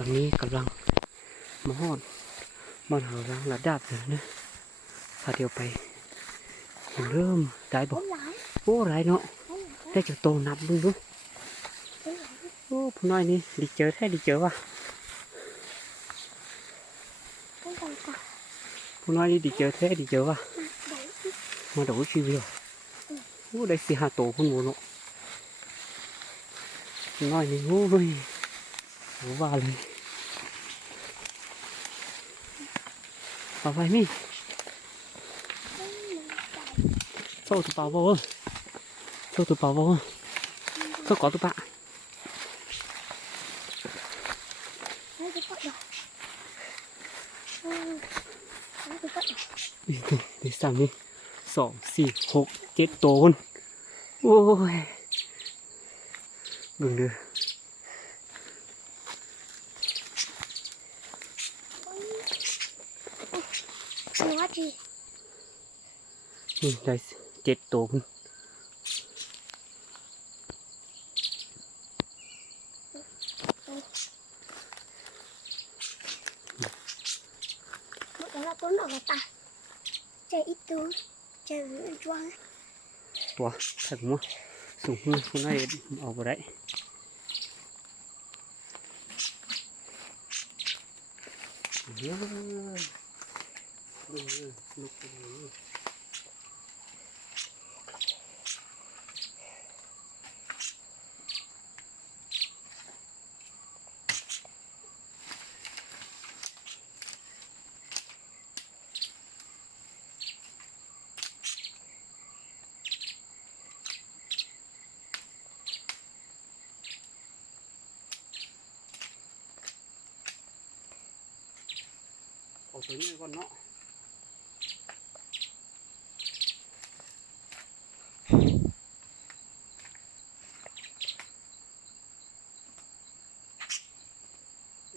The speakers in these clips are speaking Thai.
ตอนนี้กำลังมาฮอดบ้านหารังระดับเลยนะพาเดียวไปเริ่มได้บอกโอ้ไรเนาะได้จะโตนับดูดูโอ้ผู้น้อยนี่ดีเจอแท้ดีเจอว่ะผู้น้อยนี่ดีเจอแท้ดีเจอว่ะมาดูชีวิตโอ้ได้สี่ห้าโตคนหมูเนาะผู้น้อยนี่โอ้ยโอ้ว่าเลยเอาไปมิโซ่ตัวเปล่าบ่โซ่ตัวเปล่าบ่โซ่ก่อตัวปะนี่สามนี่2 4 6 7 โตนโอ้ยเบิ่งเด้อนี่ได้7 โตนTuấn ở ta chơi ít tướng chơi với choang ตัวใส่ผมว่าสูงขึ้นคุณได้ออกไปได้ออกตัวนี้ก่อนเนาะ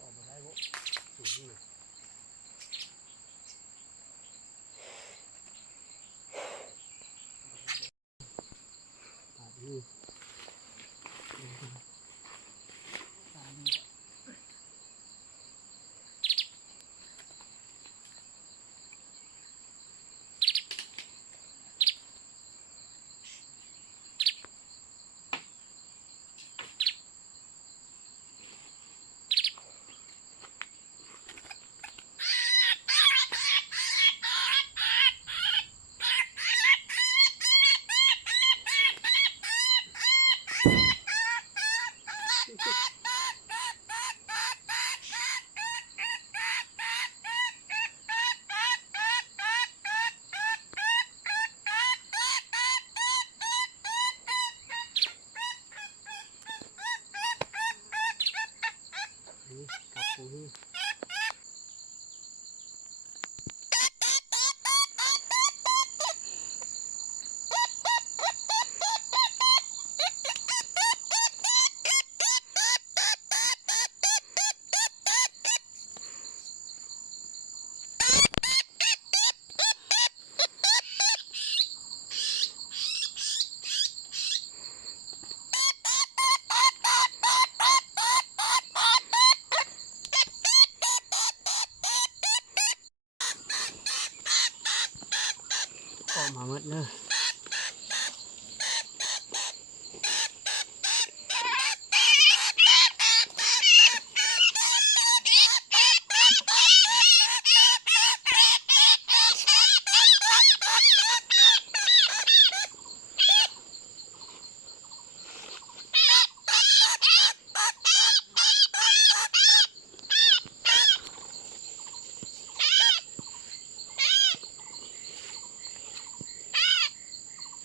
ออกมาได้บ่สูงเลยออกมาหมดเลย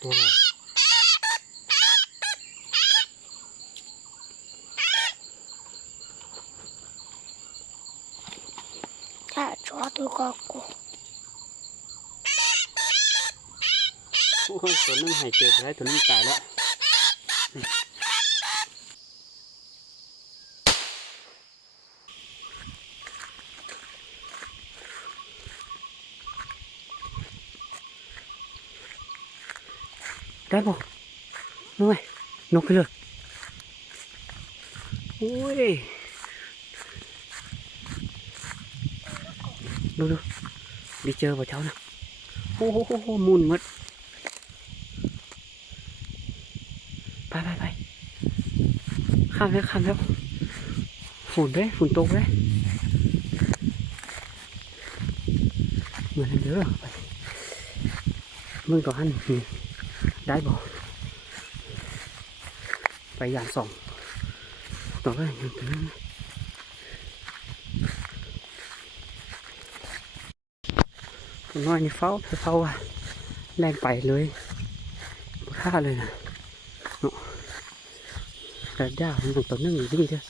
ตัวไหนถ้าชัวตัวก็กูตัวนึงหายเจอไปได้ตัวนึงตายแล้วได้ป่ะนู่นนกไปเลยโอ้ย ดูดีเจอป่ะเจ้านะโอ้โหมุนหมดไปข้ามแล้วฝุ่นตกเลยเหมือนเด้อไปมึงก่อนนี่ได้บ่ไปอย่างสองต่อไปอย่างตัวนั้นน้อยนี่เฝ้าอ่ะแรงไปเลยฆ่าเลยนะเนาะแต่ยากมันตัวนึงอยู่ดีเด้อ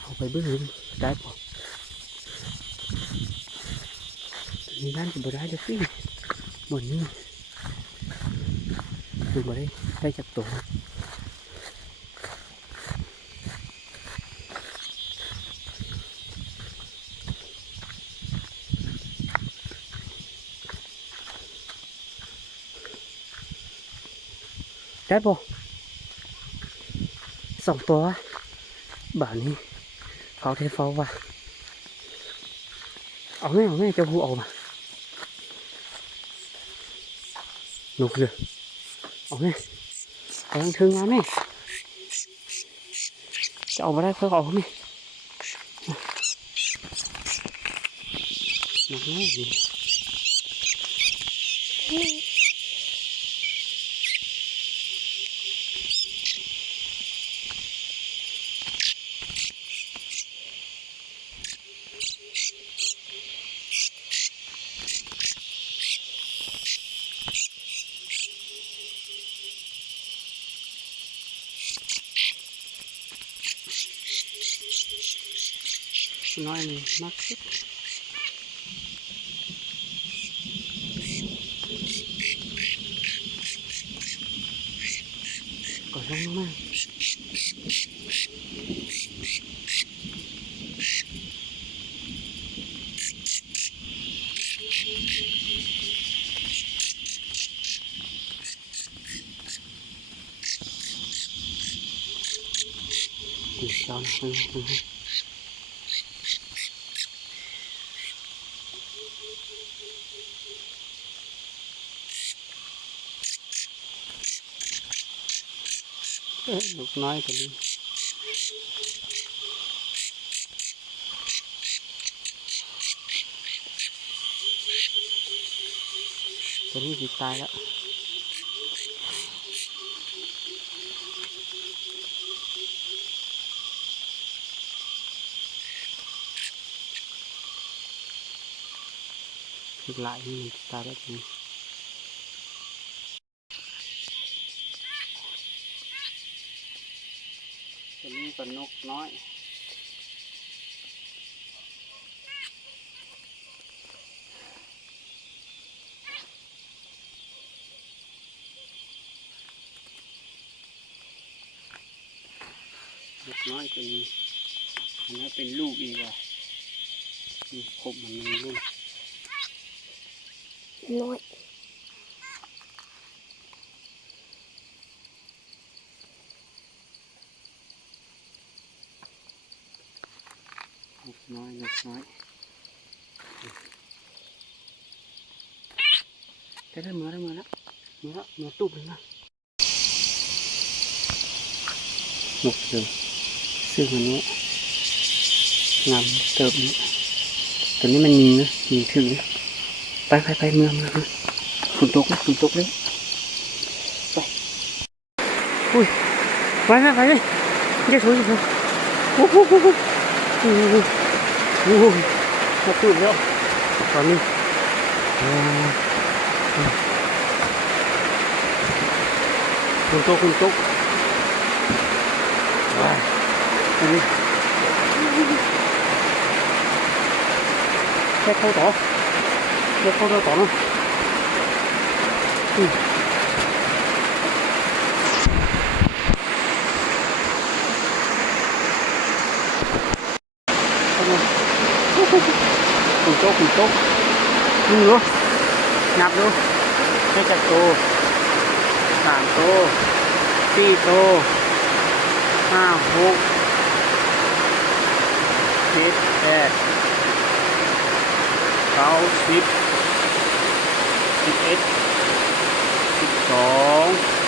เอาไปเบื้องได้บ่นี่นั่นจะบ่ได้เด้อพี่หมดนี่มันบ่ได้จากตัวได้บ่2 ตัวบ้านนี้เขาเทเฝ้าว่ะเอาแม่เจ้าหูออกมาหนุกเลยเอาแม่กำลังถึงงานแม่จะออกมาได้เพื่อออกแม่หนักแน่ดีน้อยนี่มากสุดก่อนลงมาอีกตอนลูกน้อยตัวนี้จิตตายแล้วอีกหลายนี่ตายแล้วจริงตัวนี้ก็นกน้อยตัวนี้อันนั้นเป็นลูกอีกว่ะนี่คบมันมีลูกน้อยน้อยได้มือแล้วตุบเลยนะนกเลยซึ่งอันนี้งามเติบนี้ตัวนี้มันยิงนะยิงถือไปเมืองฝนตกเลยไปอุ้ยไปเลยเดี๋ยวช่วยโอ้โหมาตื่นแล้วตอนนี้ฝนตกว้าวนี่แค่เข้าต่อเนาะฝนตกนี่ดูนับดูให้จัดโต3 โต 4 โต 5 6 7 8 90 11 12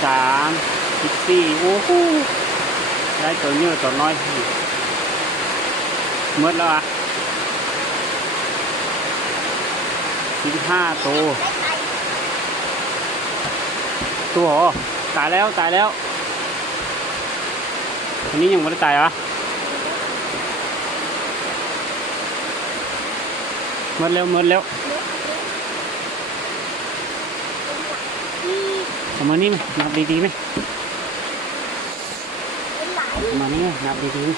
13 14โอ้โหได้ตัวเยอะตัวน้อยหมดแล้วอ่ะ15ตัวตัวเหรอตายแล้วตายแล้วอันนี้ยังไม่ได้ตายเหรอหมดแล้วหมดแล้วเอามานี่ไหมนับดีๆไหมเอามานี่นับดีๆไหม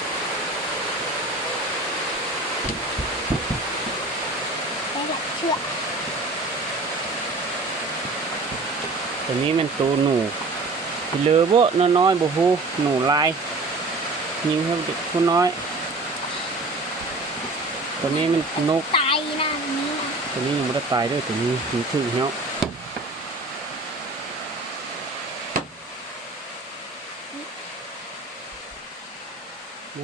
ตัวนี้มันตัวหนูเหลือบ่น้อยๆบ่ฮู้หนูลายยิงให้เด็กผู้น้อยตัวนี้มันนก ตายนะนี่ ตัวนี้ยังไม่ได้ตายด้วยตัวนี้มีถึงเนาะ1 2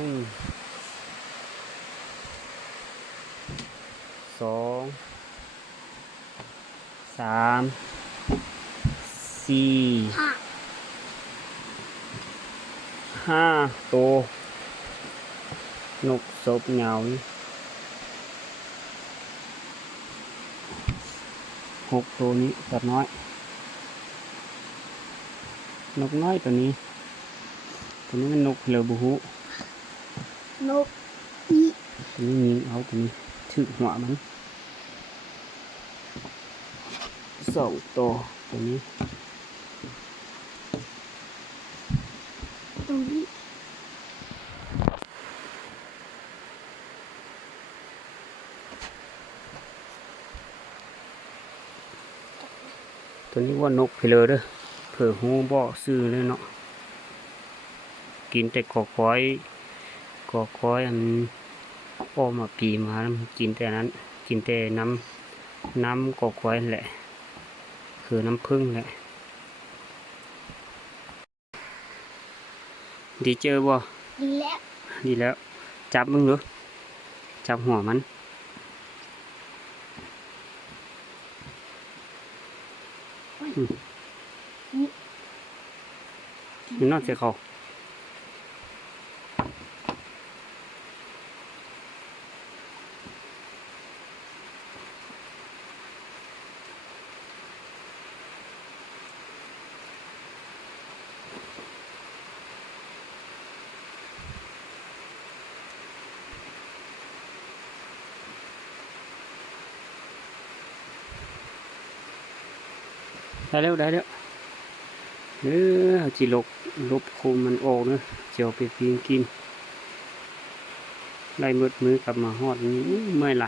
3 4 5ตัวนกศพเหงา6ตัวนี้ตัดน้อยนกน้อยตัวนี้มันนกเหลือบุหุนกอี ตัวนี้ยิงเอาตัวนี้ถึกหัวมัน2ตัวตัวนี้ตรงนี้ตัวนี้ว่านกเพลอเด้อเผื่อหูบ่ซื้อเลยเนาะกินแต่กอกอยอันอ้อมาปีมากินแต่นั้นกินแต่น้ำกอกอยแหละคือน้ำผึ้งแหละดีเจอบ่ดีแล้วจับมึงดูจับหัวมันมันนอนเสียเขาได้แล้วเอาจีลบโคมมันออกเนอะเจียวไปพิงกินไล่มือกลับมาหอดนี้เมื่อยไหล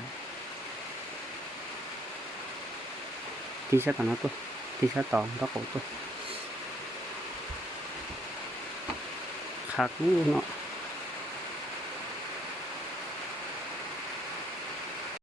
ที่ซะก่อนนะตัวที่ซะต่อแล้วก็ตัวคักเนาะ